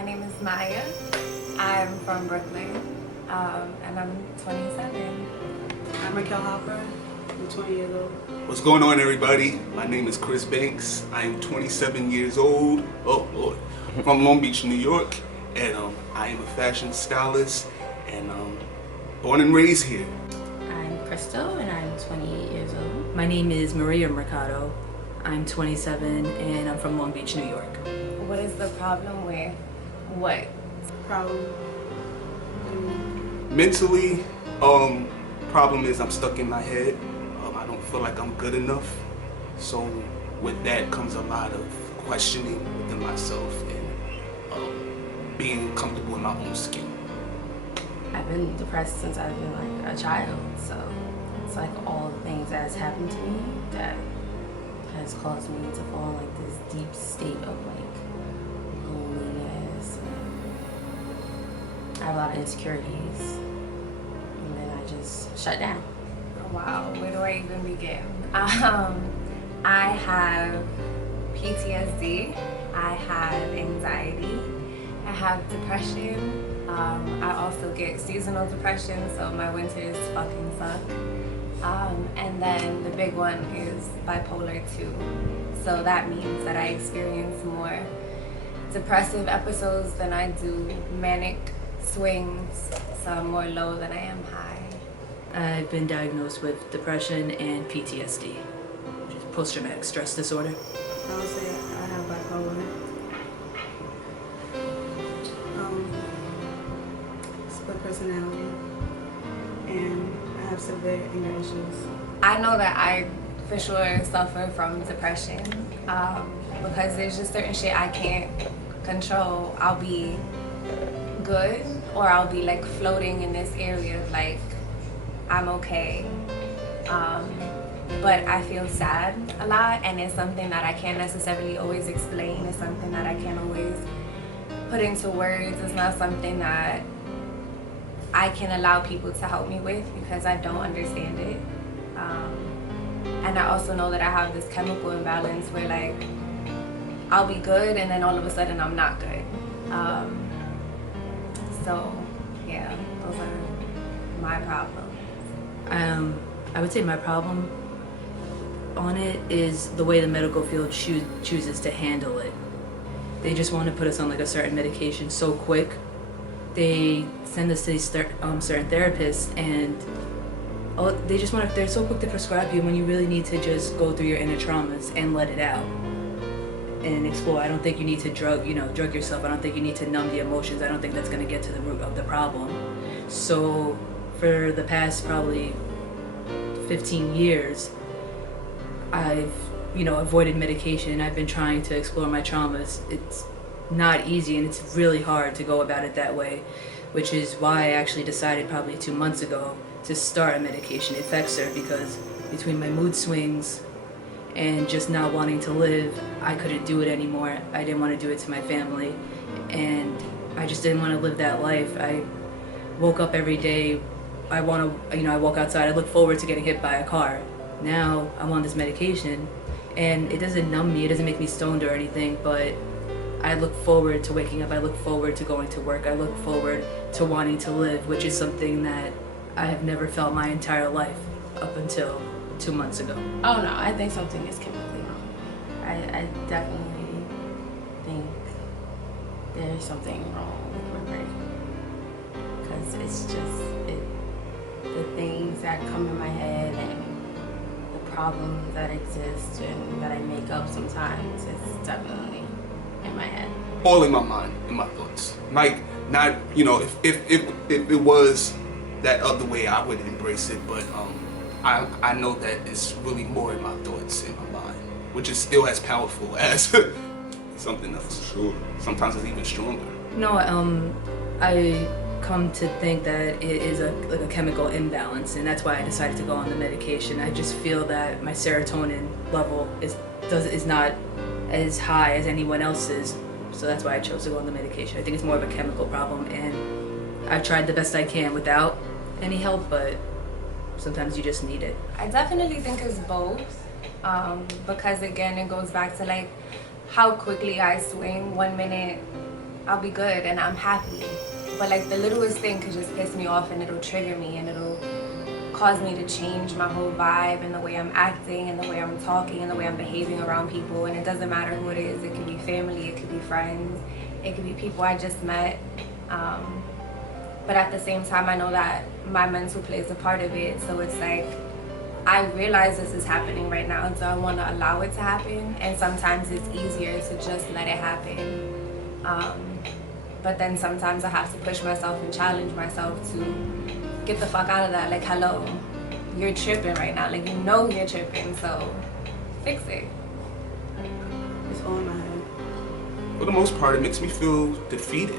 My name is Maya. I'm from Brooklyn, and I'm 27. I'm Raquel Hopper. I'm 20 years old. What's going on, everybody? My name is Chris Banks. I am 27 years old. Oh Lord, from Long Beach, New York, and I am a fashion stylist, and born and raised here. I'm Crystal and I'm 28 years old. My name is Maria Mercado. I'm 27 and I'm from Long Beach, New York. What is the problem with what? Problem. Mentally, problem is I'm stuck in my head. I don't feel like I'm good enough. So with that comes a lot of questioning within myself and being comfortable in my own skin. I've been depressed since I've been like a child, so it's like all the things that has happened to me that has caused me to fall in like this deep state of like loneliness, and I have a lot of insecurities, and then I just shut down. Wow, where do I even begin? I have PTSD, I have anxiety, I have depression. I also get seasonal depression, so my winters fucking suck. And then the big one is bipolar 2. So that means that I experience more depressive episodes than I do manic swings. So I'm more low than I am high. I've been diagnosed with depression and PTSD, which is post-traumatic stress disorder. I would say I have bipolar. Split personality. And I have severe anger issues. I know that I for sure suffer from depression because there's just certain shit I can't control. I'll be good or I'll be like floating in this area of like I'm okay, but I feel sad a lot, and it's something that I can't necessarily always explain. It's something that I can't always put into words. It's not something that I can allow people to help me with because I don't understand it. And I also know that I have this chemical imbalance where like I'll be good and then all of a sudden I'm not good. So yeah, those are my problems. I would say my problem on it is the way the medical field chooses to handle it. They just want to put us on like a certain medication so quick. They send us to these certain therapists, and they're so quick to prescribe you when you really need to just go through your inner traumas and let it out and explore. I don't think you need to drug yourself. I don't think you need to numb the emotions. I don't think that's going to get to the root of the problem. So for the past probably 15 years, I've avoided medication. I've been trying to explore my traumas. It's not easy, and it's really hard to go about it that way, which is why I actually decided probably 2 months ago to start a medication, Effexor, because between my mood swings and just not wanting to live, I couldn't do it anymore. I didn't want to do it to my family, and I just didn't want to live that life. I woke up every day, I walk outside, I look forward to getting hit by a car. Now I'm on this medication, and it doesn't numb me, it doesn't make me stoned or anything, but I look forward to waking up, I look forward to going to work, I look forward to wanting to live, which is something that I have never felt my entire life up until 2 months ago. Oh no, I think something is chemically wrong. I definitely think there's something wrong with my brain, because it's just the things that come in my head and the problems that exist and that I make up sometimes, it's definitely in my head. All in my mind, in my thoughts. Like, not, if it was that other way, I would embrace it, but I know that it's really more in my thoughts, in my mind, which is still as powerful as something else. Sure. Sometimes it's even stronger. No, I come to think that it is a chemical imbalance, and that's why I decided to go on the medication. I just feel that my serotonin level is not as high as anyone else's, so that's why I chose to go on the medication. I think it's more of a chemical problem, and I've tried the best I can without any help, but sometimes you just need it. I definitely think it's both, because again, it goes back to like how quickly I swing. 1 minute I'll be good and I'm happy. But like the littlest thing could just piss me off and it'll trigger me and it'll cause me to change my whole vibe and the way I'm acting and the way I'm talking and the way I'm behaving around people. And it doesn't matter who it is. It could be family, it could be friends, it could be people I just met. But at the same time, I know that my mental plays a part of it. So it's like, I realize this is happening right now, so I want to allow it to happen. And sometimes it's easier to just let it happen. But then sometimes I have to push myself and challenge myself to get the fuck out of that. Like, hello, you're tripping right now. Like, you know you're tripping, so fix it. It's all in my head. For the most part, it makes me feel defeated.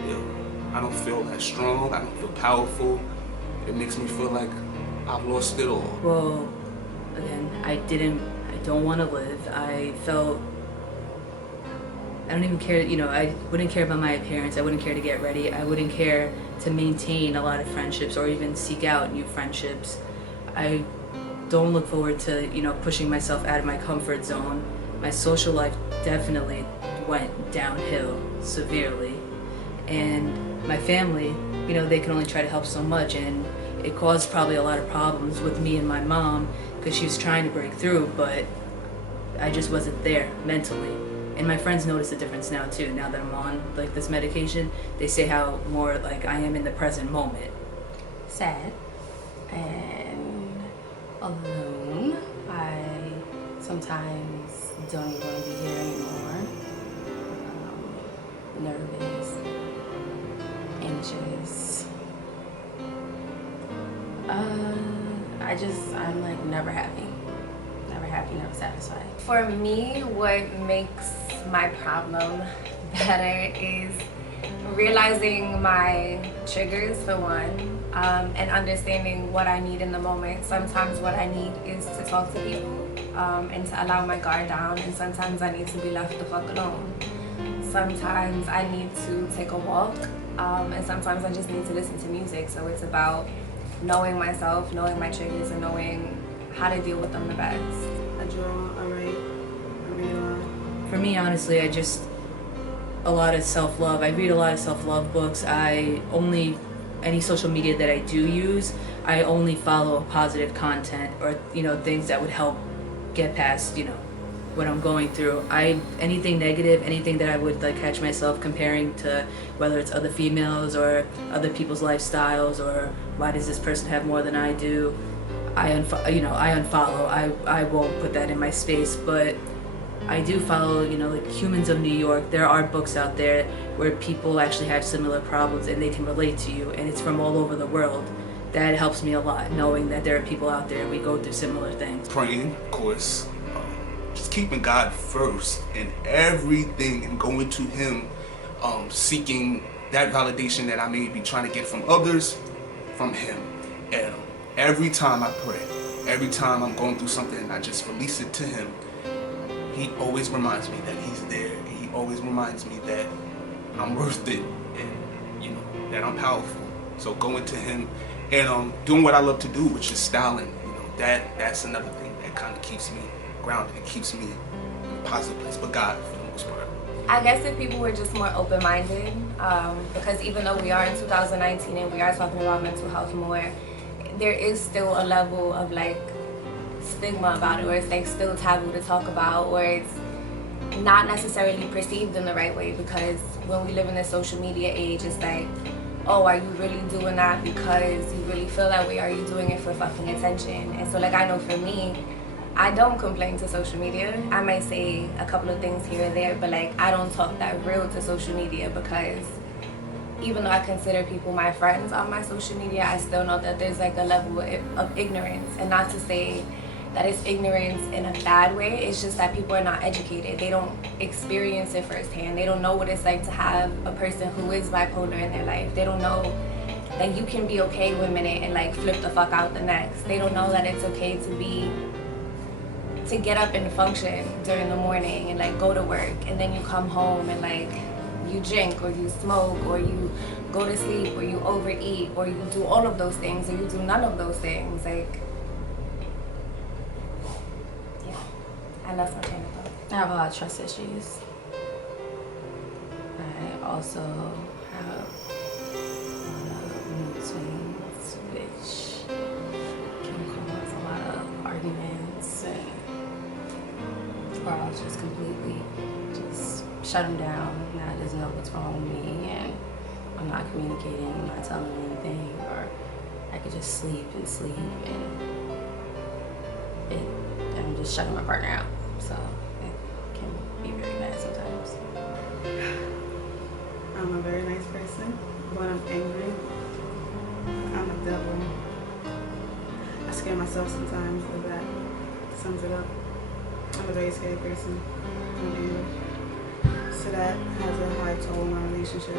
You know, I don't feel as strong. I don't feel powerful. It makes me feel like I've lost it all. Well, again, I don't want to live. I felt, I don't even care, you know, I wouldn't care about my appearance. I wouldn't care to get ready. I wouldn't care to maintain a lot of friendships or even seek out new friendships. I don't look forward to, you know, pushing myself out of my comfort zone. My social life definitely went downhill severely. And my family, you know, they can only try to help so much, and it caused probably a lot of problems with me and my mom because she was trying to break through, but I just wasn't there mentally. And my friends notice the difference now too. Now that I'm on like this medication, they say how more like I am in the present moment. Sad and alone. I sometimes don't even want to be here anymore. Nervous, anxious. I'm like never happy. Never happy, never satisfied. For me, what makes my problem better is realizing my triggers for one, and understanding what I need in the moment. Sometimes what I need is to talk to people and to allow my guard down, and sometimes I need to be left the fuck alone. Sometimes I need to take a walk, and sometimes I just need to listen to music. So it's about knowing myself, knowing my triggers, and knowing how to deal with them the best. I draw, I write, I read a lot. For me, honestly, a lot of self-love. I read a lot of self-love books. Any social media that I do use, I only follow positive content or, you know, things that would help get past, you know, what I'm going through. Anything negative, anything that I would like catch myself comparing to, whether it's other females or other people's lifestyles or why does this person have more than I do, I unfollow. I won't put that in my space, but I do follow, you know, like Humans of New York. There are books out there where people actually have similar problems and they can relate to you, and it's from all over the world. That helps me a lot, knowing that there are people out there and we go through similar things. Praying, of course. Just keeping God first in everything and going to Him, seeking that validation that I may be trying to get from others, from Him. And every time I pray, every time I'm going through something, I just release it to Him. He always reminds me that He's there. He always reminds me that I'm worth it and, you know, that I'm powerful. So going to Him and doing what I love to do, which is styling, you know, that's another thing that kind of keeps me grounded. It keeps me in a positive place. But God, for the most part. I guess if people were just more open-minded, because even though we are in 2019 and we are talking about mental health more, there is still a level of like stigma about it, or it's like still taboo to talk about, or it's not necessarily perceived in the right way, because when we live in this social media age, it's like, oh, are you really doing that because you really feel that way? Are you doing it for fucking attention? And so like I know for me, I don't complain to social media. I might say a couple of things here and there, but like I don't talk that real to social media, because even though I consider people my friends on my social media, I still know that there's like a level of ignorance. And not to say that it's ignorance in a bad way, it's just that people are not educated. They don't experience it firsthand. They don't know what it's like to have a person who is bipolar in their life. They don't know that you can be okay 1 minute and like flip the fuck out the next. They don't know that it's okay to get up and function during the morning and like go to work, and then you come home and like you drink or you smoke or you go to sleep or you overeat or you do all of those things or you do none of those things. Like, yeah, I lost my train of thought. I have a lot of trust issues. I also have a lot of mood swings, which can cause a lot of arguments, or I'll just completely just shut them down. Now I just know what's wrong with me, and I'm not communicating, I'm not telling them anything, or I could just sleep, and I'm just shutting my partner out. So it can be very bad sometimes. I'm a very nice person, but I'm angry. I'm a devil. I scare myself sometimes, but that sums it up. I'm a very scary person. I'm angry. So that has a high toll on my relationship.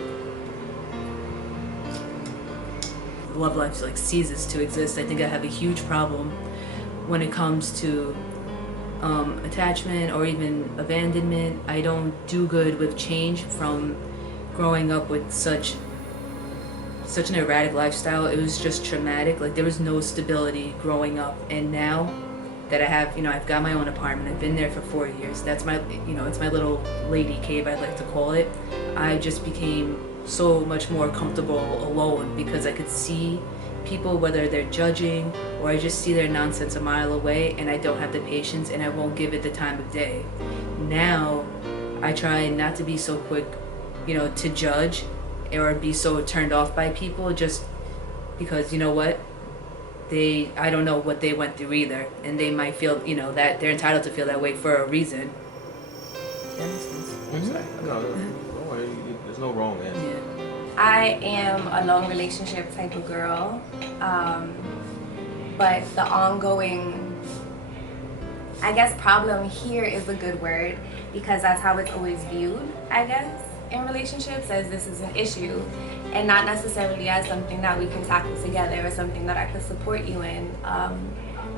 Love life like ceases to exist. I think I have a huge problem when it comes to attachment or even abandonment. I don't do good with change from growing up with such an erratic lifestyle. It was just traumatic. Like, there was no stability growing up, and now that I have, I've got my own apartment. I've been there for 4 years. That's my, it's my little lady cave, I'd like to call it. I just became so much more comfortable alone because I could see people, whether they're judging or I just see their nonsense a mile away, and I don't have the patience and I won't give it the time of day. Now I try not to be so quick, to judge or be so turned off by people, just because I don't know what they went through either, and they might feel that they're entitled to feel that way for a reason. That makes sense. Mm-hmm. No, don't worry. There's no wrong answer. Yeah. I am a long relationship type of girl, but the ongoing, I guess, problem here is a good word, because that's how it's always viewed, I guess, in relationships, as this is an issue and not necessarily as something that we can tackle together or something that I could support you in,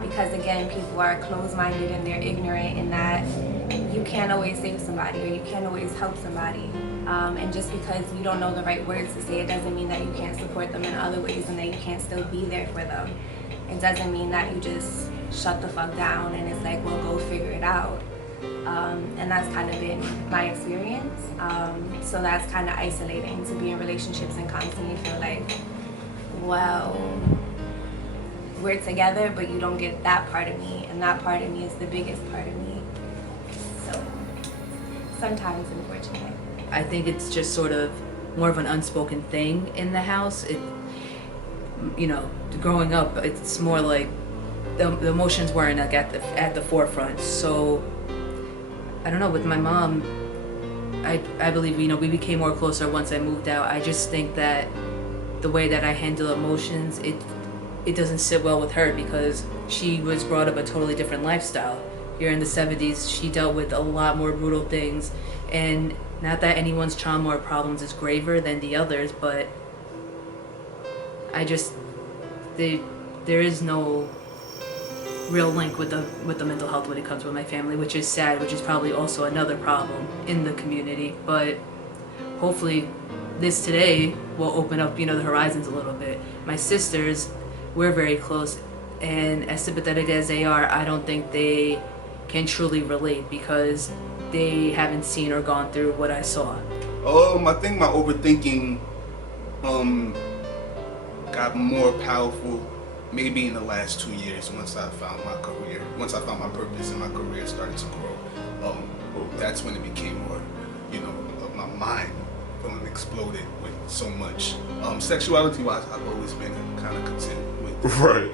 because again, people are closed-minded and they're ignorant in that you can't always save somebody or you can't always help somebody, and just because you don't know the right words to say, it doesn't mean that you can't support them in other ways and that you can't still be there for them. It doesn't mean that you just shut the fuck down and it's like, well, go figure it out. And that's kind of been my experience. So that's kind of isolating, to be in relationships and constantly feel like, well, we're together, but you don't get that part of me, and that part of me is the biggest part of me. So sometimes unfortunate. I think it's just sort of more of an unspoken thing in the house. Growing up, it's more like the emotions weren't like at the forefront. So I don't know, with my mom, I believe, we became more closer once I moved out. I just think that the way that I handle emotions, it doesn't sit well with her, because she was brought up a totally different lifestyle. Here in the 70s, she dealt with a lot more brutal things, and not that anyone's trauma or problems is graver than the others, but there is no real link with the mental health when it comes with my family, which is sad, which is probably also another problem in the community. But hopefully this today will open up, the horizons a little bit. My sisters, we're very close, and as sympathetic as they are, I don't think they can truly relate because they haven't seen or gone through what I saw. I think my overthinking got more powerful maybe in the last 2 years, once I found my my purpose and my career started to grow. That's when it became more, my mind exploded with so much. Sexuality wise, I've always been kind of content with, right.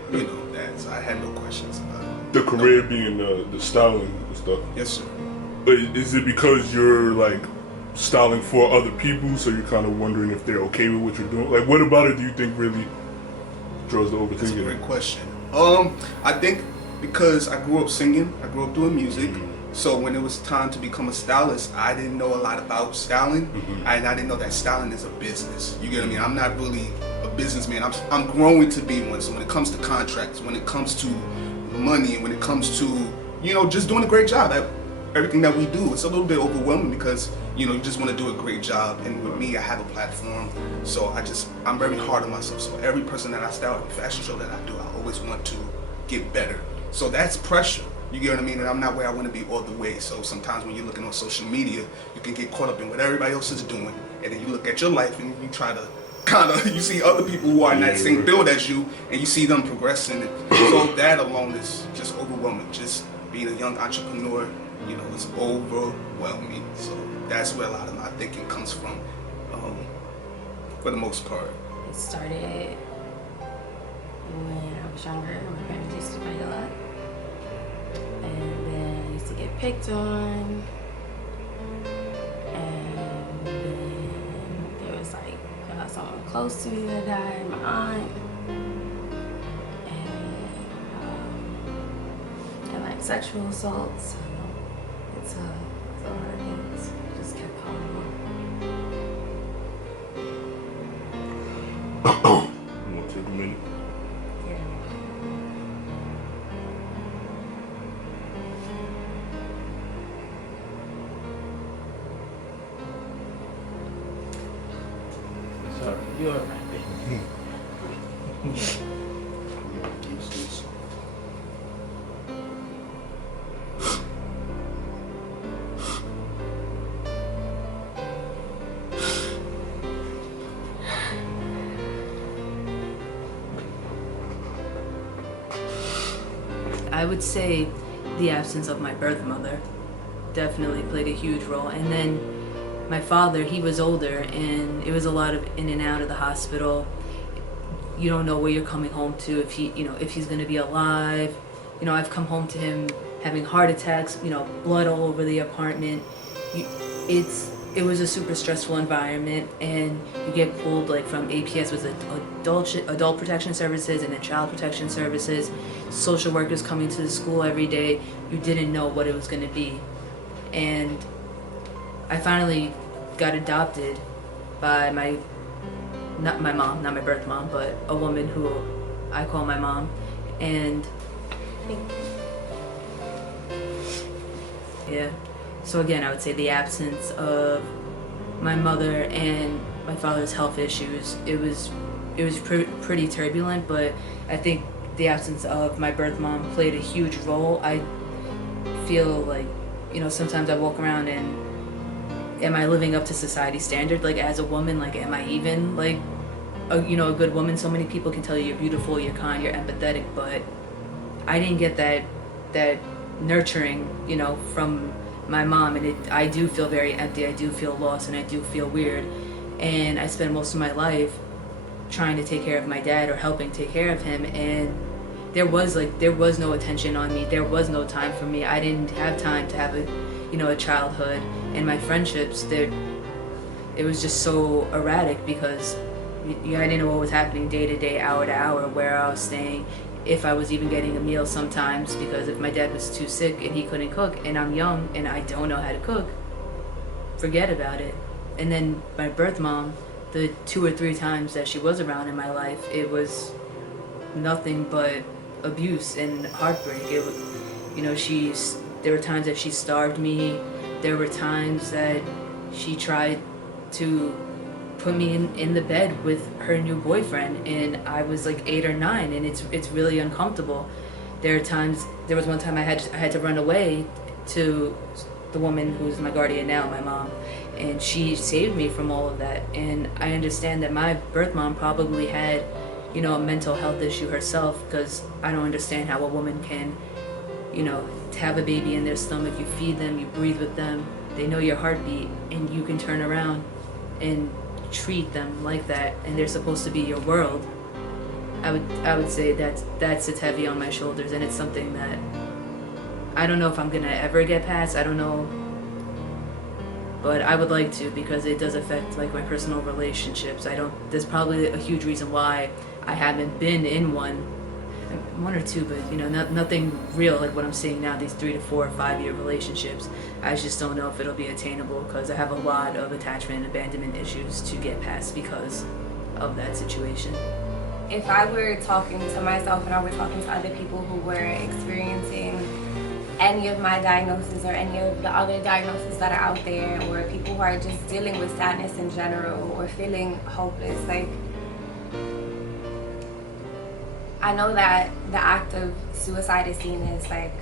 That, so I had no questions about it. The career being the styling and stuff. Yes, sir. Is it because you're like styling for other people, so you're kind of wondering if they're okay with what you're doing? Like, what about it do you think really draws the overthinking? That's a great question. I think because I grew up singing, I grew up doing music, so when it was time to become a stylist, I didn't know a lot about styling, and I didn't know that styling is a business. You get what I mean? I'm not really a businessman. I'm growing to be one. So when it comes to contracts, when it comes to money, when it comes to, just doing a great job at everything that we do, it's a little bit overwhelming because, you just want to do a great job. And with me, I have a platform, so I'm very hard on myself. So every person that I style, every fashion show that I do, I always want to get better. So that's pressure. You get what I mean? And I'm not where I want to be all the way. So sometimes when you're looking on social media, you can get caught up in what everybody else is doing. And then you look at your life and you try to kind of, you see other people who are in that same field as you, and you see them progressing. So that alone is just overwhelming. Just being a young entrepreneur, you know, it's overwhelming. So that's where a lot of my thinking comes from, for the most part. It started when I was younger. My parents used to fight a lot. And then I used to get picked on. And then there was like someone close to me that died, my aunt. And like sexual assaults. It's a lot of things. It just kept piling up. You want to take a minute? Sorry, you're all right, baby. I would say the absence of my birth mother definitely played a huge role. And then my father, he was older, and it was a lot of in and out of the hospital. You don't know where you're coming home to, if he's going to be alive. You know, I've come home to him having heart attacks, you know, blood all over the apartment. It was a super stressful environment, and you get pulled like from APS, was adult protection services, and then child protection services. Social workers coming to the school every day. You didn't know what it was going to be, and I finally got adopted by not my mom, not my birth mom, but a woman who I call my mom, and yeah. So again, I would say the absence of my mother and my father's health issues, it was pretty turbulent, but I think the absence of my birth mom played a huge role. I feel like, you know, sometimes I walk around and am I living up to society standard? Like, as a woman, like, am I even like a good woman? So many people can tell you you're beautiful, you're kind, you're empathetic, but I didn't get that nurturing, you know, from my mom, and I do feel very empty. I do feel lost, and I do feel weird. And I spent most of my life trying to take care of my dad or helping take care of him, and there was no attention on me. There was no time for me. I didn't have time to have a childhood, and my friendships, it was just so erratic because I didn't know what was happening day to day, hour to hour, where I was staying, if I was even getting a meal sometimes, because if my dad was too sick and he couldn't cook, and I'm young and I don't know how to cook, forget about it. And then my birth mom, the 2 or 3 times that she was around in my life, it was nothing but abuse and heartbreak. There were times that she starved me. There were times that she tried to put me in the bed with her new boyfriend, and I was like 8 or 9, and it's really uncomfortable. There was one time I had to run away to the woman who's my guardian now, my mom, and she saved me from all of that. And I understand that my birth mom probably had, you know, a mental health issue herself, because I don't understand how a woman can, you know, have a baby in their stomach, you feed them, you breathe with them, they know your heartbeat, and you can turn around and treat them like that, and they're supposed to be your world. I would say that sits heavy on my shoulders, and it's something that I don't know if I'm gonna ever get past. I don't know, but I would like to, because it does affect like my personal relationships. There's probably a huge reason why I haven't been in one or two, but you know, nothing real like what I'm seeing now, these 3 to 4 or 5 year relationships. I just don't know if it'll be attainable, because I have a lot of attachment and abandonment issues to get past because of that situation. If I were talking to myself and I were talking to other people who were experiencing any of my diagnoses or any of the other diagnoses that are out there, or people who are just dealing with sadness in general or feeling hopeless, like, I know that the act of suicide is seen as like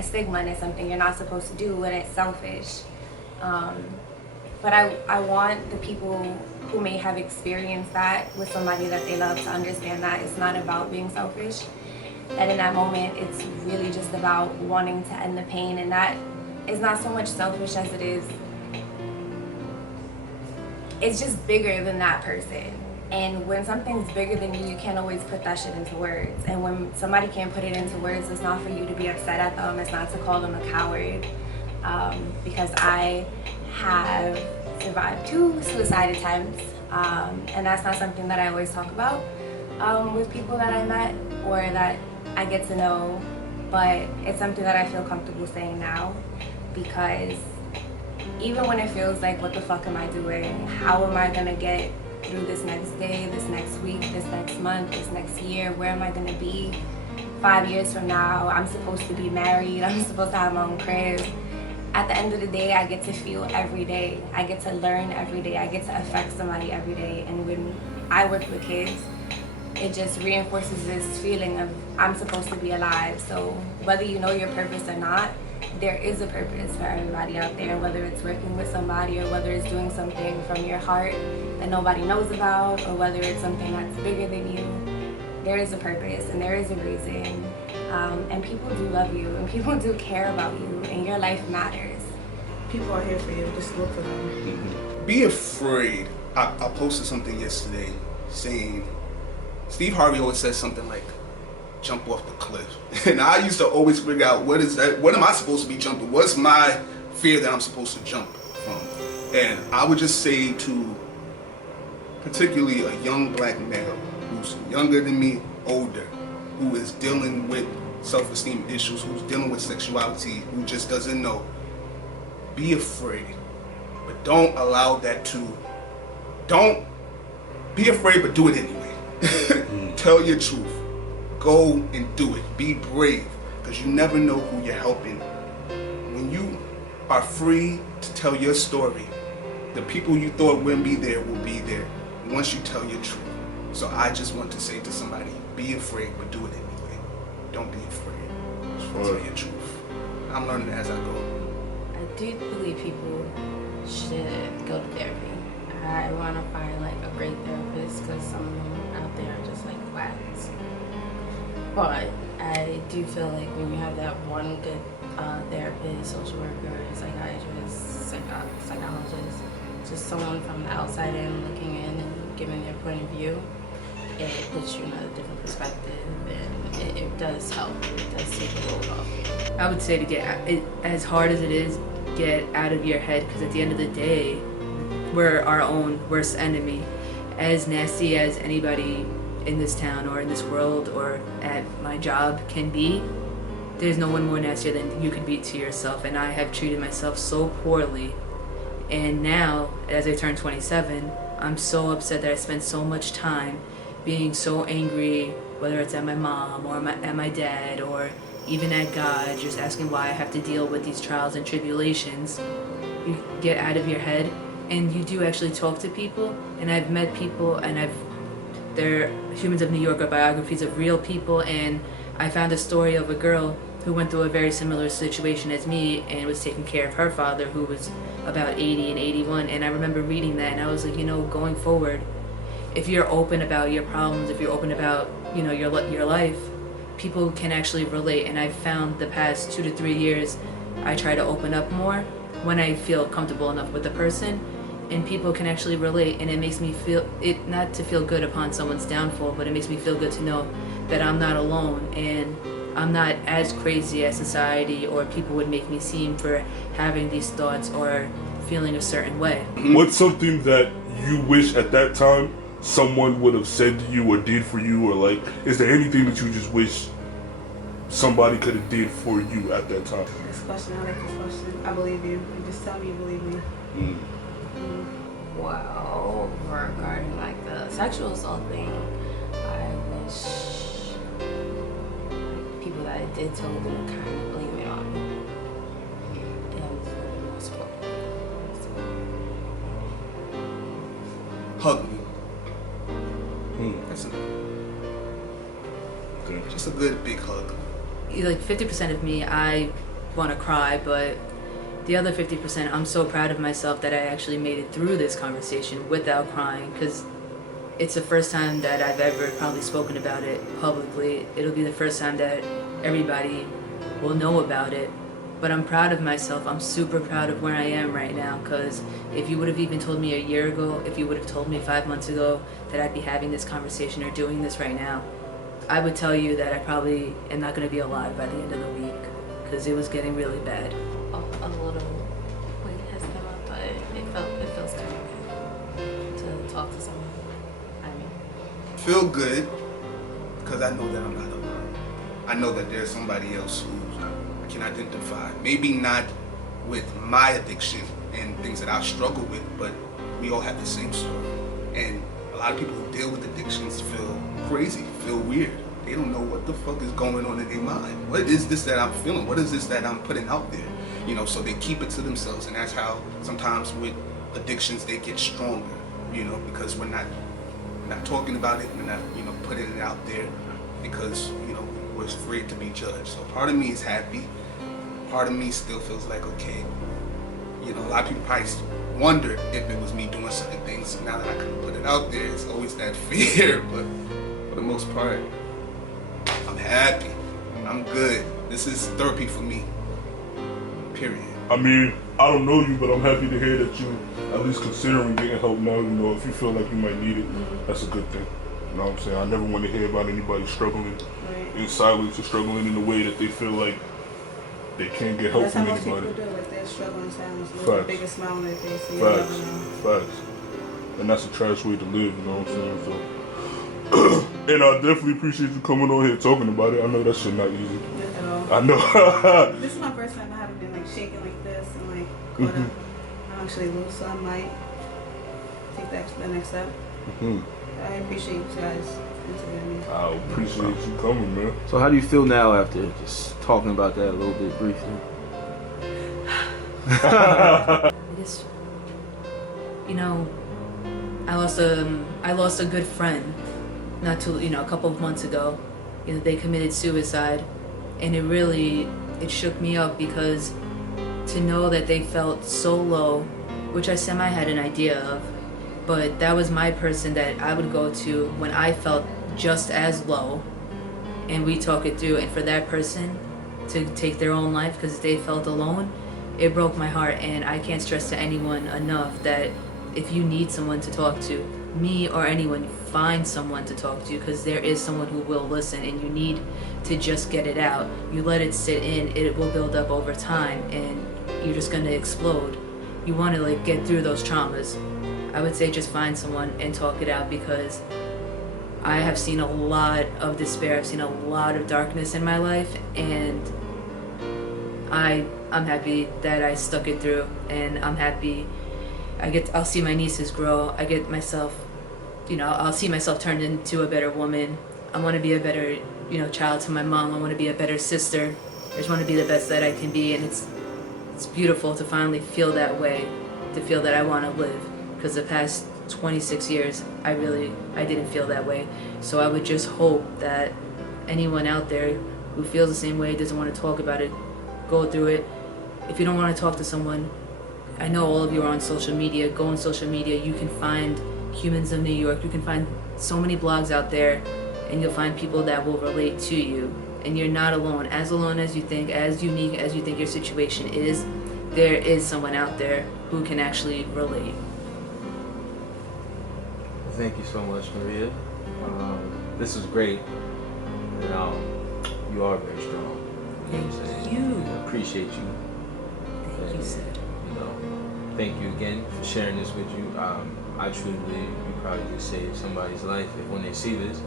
a stigma and it's something you're not supposed to do and it's selfish. But I want the people who may have experienced that with somebody that they love to understand that it's not about being selfish. That in that moment, it's really just about wanting to end the pain, and that is not so much selfish as it is, it's just bigger than that person. And when something's bigger than you, you can't always put that shit into words. And when somebody can't put it into words, it's not for you to be upset at them. It's not to call them a coward. Because I have survived 2 suicide attempts. And that's not something that I always talk about with people that I met or that I get to know. But it's something that I feel comfortable saying now, because even when it feels like, what the fuck am I doing? How am I gonna get through this next day, this next week, this next month, this next year? Where am I gonna be 5 years from now? I'm supposed to be married. I'm supposed to have my own crib. At the end of the day, I get to feel every day. I get to learn every day. I get to affect somebody every day. And when I work with kids, it just reinforces this feeling of I'm supposed to be alive. So whether you know your purpose or not, there is a purpose for everybody out there, whether it's working with somebody or whether it's doing something from your heart that nobody knows about, or whether it's something that's bigger than you. There is a purpose and there is a reason. And people do love you and people do care about you, and your life matters. People are here for you. Just look for them. Mm-hmm. Be afraid. I posted something yesterday saying, Steve Harvey always says something like, jump off the cliff. And I used to always figure out, what is that? What am I supposed to be jumping? What's my fear that I'm supposed to jump from? And I would just say to particularly a young black male who's younger than me, older, who is dealing with self-esteem issues, who's dealing with sexuality, who just doesn't know, be afraid. But don't allow that to, don't be afraid, but do it anyway. Tell your truth. Go and do it. Be brave, because you never know who you're helping. When you are free to tell your story, the people you thought wouldn't be there will be there once you tell your truth. So I just want to say to somebody, be afraid, but do it anyway. Don't be afraid. Tell your truth. I'm learning as I go. I do believe people should go to therapy. I want to find like a great therapist, because some of them out there are just like whacks. But I do feel like when you have that one good therapist, social worker, psychiatrist, psychologist, just someone from the outside in looking in and giving their point of view, it puts you in a different perspective, and it does help. It does take the load off you. I would say to get it, as hard as it is, get out of your head, because at the end of the day, we're our own worst enemy. As nasty as anybody in this town or in this world or at my job can be, there's no one more nastier than you could be to yourself. And I have treated myself so poorly. And now, as I turn 27, I'm so upset that I spent so much time being so angry, whether it's at my mom or at my dad or even at God, just asking why I have to deal with these trials and tribulations. You get out of your head and you do actually talk to people. And I've met people, and they're Humans of New York are biographies of real people, and I found a story of a girl who went through a very similar situation as me and was taking care of her father, who was about 80 and 81. And I remember reading that, and I was like, going forward, if you're open about your problems, if you're open about, your life, people can actually relate. And I've found the past 2 to 3 years, I try to open up more when I feel comfortable enough with the person, and people can actually relate. And it makes me feel, not to feel good upon someone's downfall, but it makes me feel good to know that I'm not alone, and I'm not as crazy as society or people would make me seem for having these thoughts or feeling a certain way. What's something that you wish at that time someone would have said to you or did for you, or like, is there anything that you just wish somebody could have did for you at that time? This question, I like this question. I believe you. You just tell me you believe me. Well, regarding like the sexual assault thing, I wish people that I did tell them to kind of blame it on me. And for the most part. Hug me. That's just a good big hug. Like 50% of me, I want to cry, but the other 50%, I'm so proud of myself that I actually made it through this conversation without crying, because it's the first time that I've ever probably spoken about it publicly. It'll be the first time that everybody will know about it. But I'm proud of myself. I'm super proud of where I am right now, because if you would have even told me a year ago, if you would have told me 5 months ago that I'd be having this conversation or doing this right now, I would tell you that I probably am not going to be alive by the end of the week, because it was getting really bad. A little weight has come up, but it feels kind of good to talk to someone. I mean, Feel good because I know that I'm not alone. I know that there's somebody else who I can identify. Maybe not with my addiction and things that I struggle with, but we all have the same story. And a lot of people who deal with addictions feel crazy, feel weird. They don't know what the fuck is going on in their mind. What is this that I'm feeling? What is this that I'm putting out there? You know, so they keep it to themselves, and that's how sometimes with addictions they get stronger, you know, because we're not talking about it, we're not, you know, putting it out there because, you know, we're afraid to be judged. So part of me is happy, part of me still feels like, okay, you know, a lot of people probably wonder if it was me doing certain things. So now that I can put it out there, it's always that fear, but for the most part, I'm happy, I'm good. This is therapy for me, period. I mean, I don't know you, but I'm happy to hear that you at least considering getting help now. You know, if you feel like you might need it, that's a good thing. You know what I'm saying? I never want to hear about anybody struggling in silence or struggling in a way that they feel like they can't get help That's from how most anybody. people do. Like they're struggling in silence with the Facts. biggest smile on their face. And Facts. you never know. Facts. And that's a trash way to live, you know what I'm saying? So, and I definitely appreciate you coming on here talking about it. I know that shit not easy. Not at all. I know. This is my first time I haven't been like shaking like this and like caught up. I'm actually loose, so I might take the next step. I appreciate you guys interviewing me. I appreciate you coming, man. So how do you feel now after just talking about that a little bit briefly? I guess, you know, I lost a good friend not too, a couple of months ago. You know, they committed suicide, and it shook me up, because to know that they felt so low, which I semi had an idea of, but that was my person that I would go to when I felt just as low, and we talk it through. And for that person to take their own life because they felt alone, it broke my heart. And I can't stress to anyone enough that if you need someone to talk to, me or anyone, find someone to talk to, because there is someone who will listen, and you need to just get it out. You let it sit in, it will build up over time, and you're just gonna explode. You want to get through those traumas. I would say just find someone and talk it out, because I have seen a lot of despair. I've seen a lot of darkness in my life, and I'm happy that I stuck it through, and I'm happy I'll see my nieces grow. I get myself, I'll see myself turned into a better woman. I want to be a better, child to my mom. I want to be a better sister. I just want to be the best that I can be, and it's beautiful to finally feel that way, to feel that I want to live, because the past 26 years, I didn't feel that way. So I would just hope that anyone out there who feels the same way, doesn't want to talk about it, go through it. If you don't want to talk to someone, I know all of you are on social media. Go on social media. You can find Humans of New York. You can find so many blogs out there, and you'll find people that will relate to you. And you're not alone as you think, as unique as you think your situation is. There is someone out there who can actually relate. Thank you so much, Maria. This was great. And, you are very strong. Thank you. I appreciate you. Thank you, Sid. Thank you again for sharing this with you. I truly believe you probably just saved somebody's life when they see this.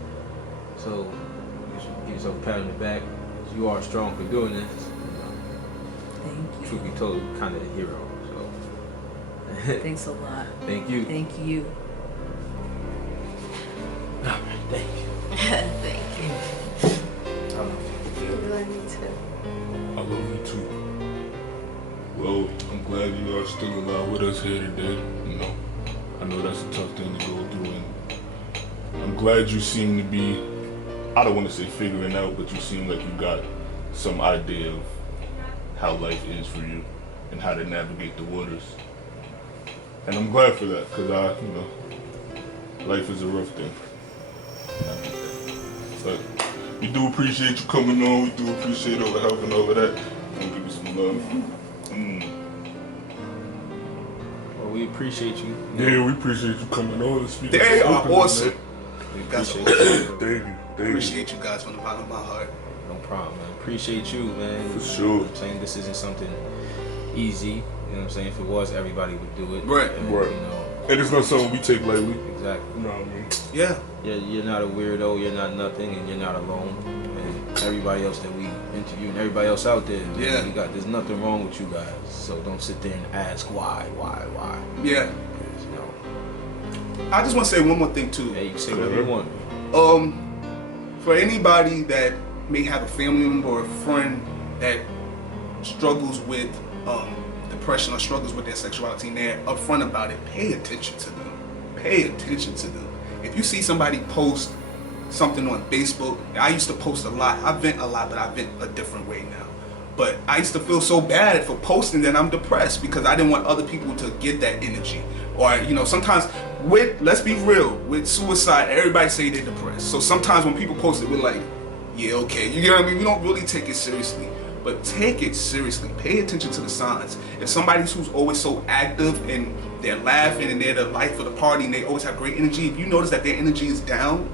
So you should give yourself a pat on the back. You are strong for doing this. Thank you. Truth be told, kind of a hero. So Thanks a lot. thank you. Thank you. All right, thank you. thank you. I love you. You really need to. I love you too. Well, I'm glad you are still alive with us here today. I know that's a tough thing to go through, and I'm glad you seem to be, I don't want to say figuring out, but you seem like you got some idea of how life is for you and how to navigate the waters. And I'm glad for that, because life is a rough thing. But we do appreciate you coming on. We do appreciate all the help and all of that. And give you some love. Well, we appreciate you. Yeah, we appreciate you coming on. They are awesome. We You guys are appreciate you. awesome. Thank you. Appreciate you guys from the bottom of my heart. No problem, man. Appreciate you, man. For sure. You know what I'm saying, this isn't something easy. You know what I'm saying? If it was, everybody would do it. Right. And, Right. You know, And it's not something we take lightly. exactly. You know what I mean? Yeah. You're not a weirdo, you're not nothing, and you're not alone. And everybody else that we interview and everybody else out there, man, Yeah. there's nothing wrong with you guys. So don't sit there and ask why. Yeah. 'Cause, you know, I just want to say one more thing too. yeah, you can say whatever you want. For anybody that may have a family member or a friend that struggles with depression or struggles with their sexuality and they're upfront about it, pay attention to them. Pay attention to them. If you see somebody post something on Facebook, I used to post a lot. I vent a lot, but I vent a different way now. But I used to feel so bad for posting that I'm depressed because I didn't want other people to get that energy. Or, sometimes let's be real, with suicide, everybody say they're depressed. So sometimes when people post it, we're like, yeah, okay. You know what I mean? We don't really take it seriously. But take it seriously. Pay attention to the signs. If somebody who's always so active and they're laughing and they're the life of the party and they always have great energy, if you notice that their energy is down,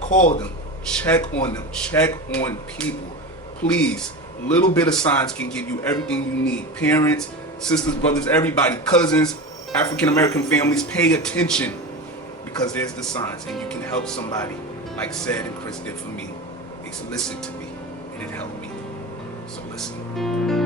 call them. Check on them. Check on people. Please. A little bit of signs can give you everything you need. Parents, sisters, brothers, everybody, cousins, African American families, pay attention because there's the signs and you can help somebody like Said and Chris did for me. They listened to me and it helped me. So listen.